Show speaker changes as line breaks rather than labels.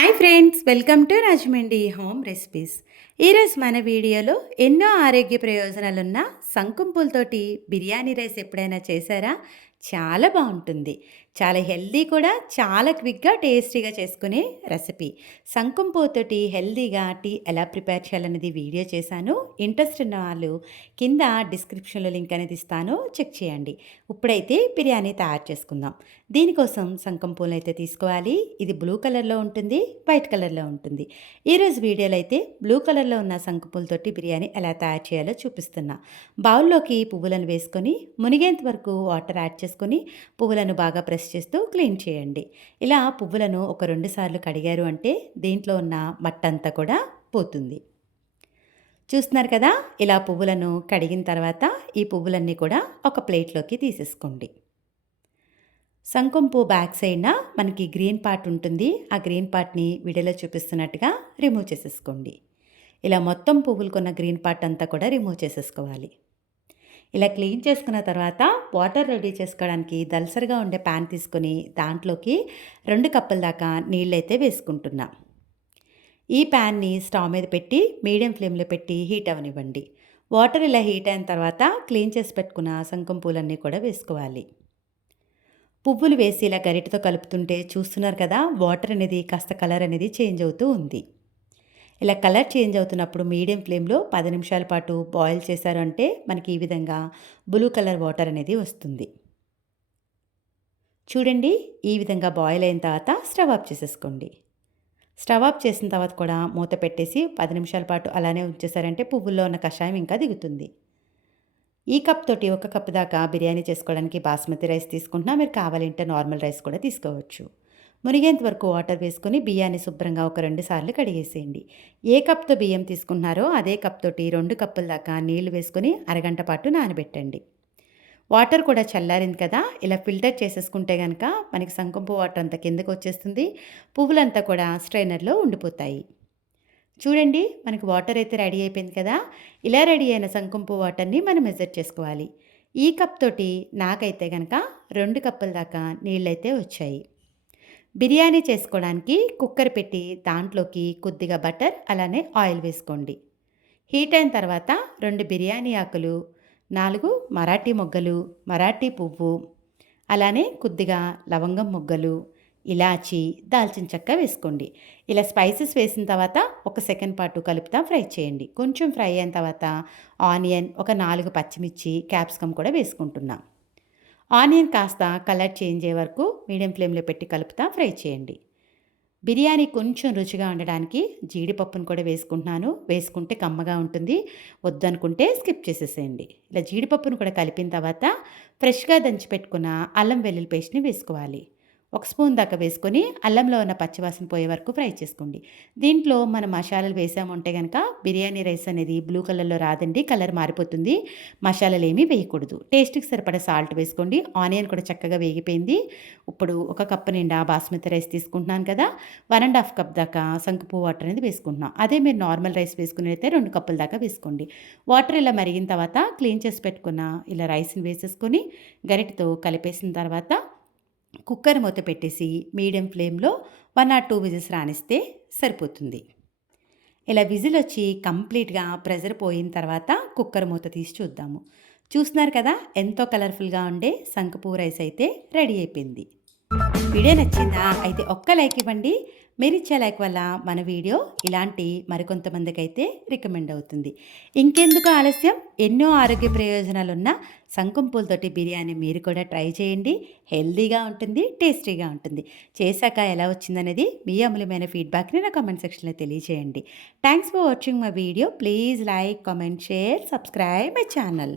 and friends welcome to Rajahmundry home recipes ఈరోజు మన వీడియోలో ఎన్నో ఆరోగ్య ప్రయోజనాలున్న సంకుంపులతోటి బిర్యానీ రైస్ ఎప్పుడైనా చేశారా? చాలా బాగుంటుంది. చాలా హెల్దీ కూడా చాలా క్విక్గా టేస్టీగా చేసుకునే రెసిపీ. సంకుంపుతోటి హెల్దీగా టీ ఎలా ప్రిపేర్ చేయాలనేది వీడియో చేశాను. ఇంట్రెస్ట్ ఉన్న వాళ్ళు కింద డిస్క్రిప్షన్లో లింక్ అనేది ఇస్తాను. చెక్ చేయండి. ఇప్పుడైతే బిర్యానీ తయారు చేసుకుందాం. దీనికోసం సంకం పూలు అయితే తీసుకోవాలి. ఇది బ్లూ కలర్లో ఉంటుంది. వైట్ కలర్లో ఉంటుంది. ఈరోజు వీడియోలో అయితే బ్లూ కలర్లో ఉన్న సంకుపూలతోటి బిర్యానీ ఎలా తయారు చేయాలో చూపిస్తున్నా. బౌల్లోకి పువ్వులను వేసుకొని మునిగేంత వరకు వాటర్ యాడ్ చేసుకొని పువ్వులను బాగా ప్రెస్ చేస్తూ క్లీన్ చేయండి. ఇలా పువ్వులను ఒక రెండు సార్లు కడిగారు అంటే దీంట్లో ఉన్న మట్టంతా కూడా పోతుంది. చూస్తున్నారు కదా ఇలా పువ్వులను కడిగిన తర్వాత ఈ పువ్వులన్నీ కూడా ఒక ప్లేట్లోకి తీసేసుకోండి. సంకుం పువ్వు బ్యాక్ సైడ్న మనకి గ్రీన్ పార్ట్ ఉంటుంది. ఆ గ్రీన్ పార్ట్ని వీడియోలో చూపిస్తున్నట్టుగా రిమూవ్ చేసేసుకోండి. ఇలా మొత్తం పువ్వులు కొన్న గ్రీన్ పార్ట్ అంతా కూడా రిమూవ్ చేసేసుకోవాలి. ఇలా క్లీన్ చేసుకున్న తర్వాత వాటర్ రెడీ చేసుకోవడానికి దలసరిగా ఉండే ప్యాన్ తీసుకొని దాంట్లోకి రెండు కప్పుల దాకా నీళ్ళైతే వేసుకుంటున్నా. ఈ ప్యాన్ని స్టవ్ మీద పెట్టి మీడియం ఫ్లేమ్లో పెట్టి హీట్ అవనివ్వండి వాటర్ ఇలా హీట్ అయిన తర్వాత క్లీన్ చేసి పెట్టుకున్న సంకం పూలన్నీ కూడా వేసుకోవాలి. పువ్వులు వేసి ఇలా గరిటతో కలుపుతుంటే చూస్తున్నారు కదా వాటర్ అనేది కాస్త కలర్ అనేది చేంజ్ అవుతూ ఉంది. ఇలా కలర్ చేంజ్ అవుతున్నప్పుడు మీడియం ఫ్లేమ్లో పది నిమిషాల పాటు బాయిల్ చేశారు అంటే మనకి ఈ విధంగా బ్లూ కలర్ వాటర్ అనేది వస్తుంది. చూడండి ఈ విధంగా బాయిల్ అయిన తర్వాత స్టవ్ ఆఫ్ చేసేసుకోండి. స్టవ్ ఆఫ్ చేసిన తర్వాత కూడా మూత పెట్టేసి పది నిమిషాల పాటు అలానే ఉంచేసారంటే పువ్వుల్లో ఉన్న కషాయం ఇంకా దిగుతుంది. ఈ కప్ తోటి ఒక కప్ దాకా బిర్యానీ చేసుకోవడానికి బాస్మతి రైస్ తీసుకుంటున్నా. మీరు కావాలంటే నార్మల్ రైస్ కూడా తీసుకోవచ్చు. మునిగేంత వరకు వాటర్ వేసుకొని బియ్యాన్ని శుభ్రంగా ఒక రెండు సార్లు కడిగేసేయండి. ఏ కప్తో బియ్యం తీసుకున్నారో అదే కప్ తోటి రెండు కప్పుల దాకా నీళ్ళు వేసుకొని అరగంట పాటు నానబెట్టండి. వాటర్ కూడా చల్లారింది కదా ఇలా ఫిల్టర్ చేసేసుకుంటే కనుక మనకి సంకంపు వాటర్ అంతా కిందకు వచ్చేస్తుంది. పువ్వులంతా కూడా స్ట్రైనర్లో ఉండిపోతాయి. చూడండి మనకి వాటర్ అయితే రెడీ అయిపోయింది కదా? ఇలా రెడీ అయిన సంకుంపు వాటర్ని మనం మెజర్ చేసుకోవాలి. ఈ కప్ తోటి నాకైతే కనుక రెండు కప్పుల దాకా నీళ్ళైతే వచ్చాయి. బిర్యానీ చేసుకోవడానికి కుక్కర్ పెట్టి దాంట్లోకి కొద్దిగా బటర్ అలానే ఆయిల్ వేసుకోండి. హీట్ అయిన తర్వాత రెండు బిర్యానీ ఆకులు నాలుగు మరాఠీ మొగ్గలు మరాఠీ పువ్వు అలానే కొద్దిగా లవంగం మొగ్గలు ఇలాచి దాల్చిన చెక్క వేసుకోండి. ఇలా స్పైసెస్ వేసిన తర్వాత ఒక సెకండ్ పాటు కలుపుతా ఫ్రై చేయండి. కొంచెం ఫ్రై అయిన తర్వాత ఆనియన్ ఒక నాలుగు పచ్చిమిర్చి క్యాప్సికమ్ కూడా వేసుకుంటున్నాం. ఆనియన్ కాస్త కలర్ చేంజ్ అయ్యే వరకు మీడియం ఫ్లేమ్లో పెట్టి కలుపుతా ఫ్రై చేయండి. బిర్యానీ కొంచెం రుచిగా ఉండడానికి జీడిపప్పును కూడా వేసుకుంటున్నాను. వేసుకుంటే కమ్మగా ఉంటుంది. వద్దనుకుంటే స్కిప్ చేసేసేయండి. ఇలా జీడిపప్పును కూడా కలిపిన తర్వాత ఫ్రెష్గా దంచి పెట్టుకున్న అల్లం వెల్లుల్లి పేస్ట్ని వేసుకోవాలి. ఒక స్పూన్ దాకా వేసుకొని అల్లంలో ఉన్న పచ్చివాసన పోయే వరకు ఫ్రై చేసుకోండి. దీంట్లో మనం మసాలాలు వేసామంటే కనుక బిర్యానీ రైస్ అనేది బ్లూ కలర్లో రాదండి కలర్ మారిపోతుంది. మసాలాలు ఏమీ వేయకూడదు. టేస్ట్కి సరిపడా సాల్ట్ వేసుకోండి. ఆనియన్ కూడా చక్కగా వేగిపోయింది. ఇప్పుడు ఒక కప్పు నిండా బాస్మతి రైస్ తీసుకుంటున్నాను కదా వన్ అండ్ హాఫ్ కప్ దాకా సంకుపు వాటర్ అనేది వేసుకుంటున్నాం అదే మీరు నార్మల్ రైస్ వేసుకునేదైతే రెండు కప్పుల దాకా వేసుకోండి. వాటర్ ఇలా మరిగిన తర్వాత క్లీన్ చేసి పెట్టుకున్న ఇలా రైస్ని వేసేసుకొని గరిటతో కలిపేసిన తర్వాత కుక్కర్ మూత పెట్టేసి మీడియం ఫ్లేమ్లో వన్ ఆర్ టూ విజిల్స్ రాణిస్తే సరిపోతుంది. ఇలా విజిల్ వచ్చి కంప్లీట్గా ప్రెజర్ పోయిన తర్వాత కుక్కర్ మూత తీసి చూద్దాము. చూస్తున్నారు కదా ఎంతో కలర్ఫుల్గా ఉండే సంకపూ రైస్ అయితే రెడీ అయిపోయింది. వీడియో నచ్చిందా అయితే ఒక్క లైక్ ఇవ్వండి. మీరు ఇచ్చే లైక్ వల్ల మన వీడియో ఇలాంటి మరికొంతమందికి అయితే రికమెండ్ అవుతుంది. ఇంకెందుకు ఆలస్యం? ఎన్నో ఆరోగ్య ప్రయోజనాలున్న సంకం పూలతోటి బిర్యానీ మీరు కూడా ట్రై చేయండి. హెల్దీగా ఉంటుంది టేస్టీగా ఉంటుంది. చేశాక ఎలా వచ్చిందనేది మీ అమూల్యమైన ఫీడ్బ్యాక్ని నా కామెంట్ సెక్షన్లో తెలియజేయండి thanks for watching my video please like comment share subscribe my channel